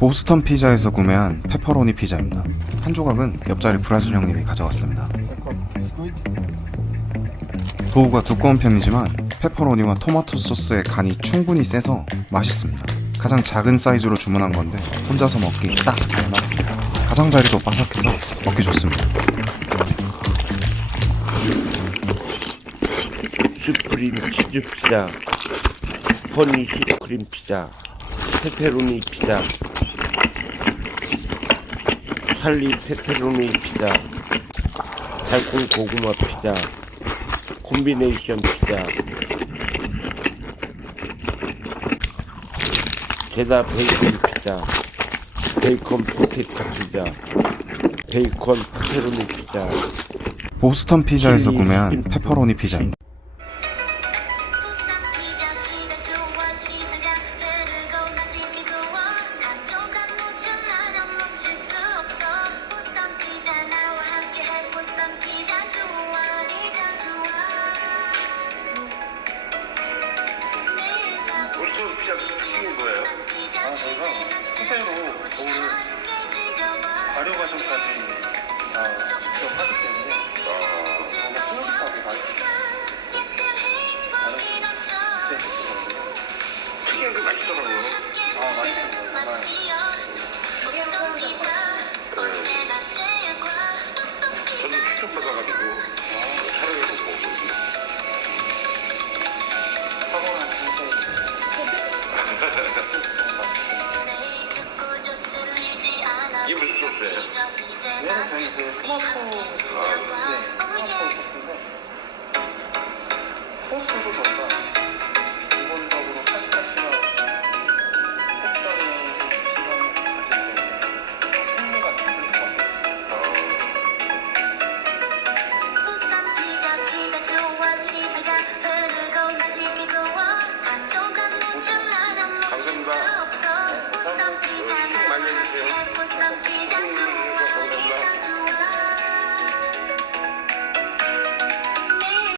보스턴 피자에서 구매한 페퍼로니 피자입니다. 한 조각은 옆자리 브라질 형님이 가져갔습니다. 도우가 두꺼운 편이지만 페퍼로니와 토마토 소스의 간이 충분히 세서 맛있습니다. 가장 작은 사이즈로 주문한 건데 혼자서 먹기 딱잘 맞습니다. 가장자리도 바삭해서 먹기 좋습니다. 슈프림 치즈 피자, 허니 슈크림 피자, 페페로니 피자, 할리 페페로니 피자, 달콤 고구마 피자, 콤비네이션 피자, 게다 베이컨 피자, 베이컨 포테이토 피자, 베이컨 페페로니 피자, 보스턴 피자에서 구매한 페퍼로니 피자입니다. 보스턴 피자 튀긴 거예요? 아 저희가 수제로 도우를 발효과정까지 아, 직접 하기 때문에 뭔가 스무디하게 맛있게 튀긴 게 맛있더라고요. 아 맛있어요 저도 추천받아가지고 촬영해보고 이게 무슨 소스예요? 얘는 저희 그 토마토 네, 토마토 소스인데. 소스도 저희가 조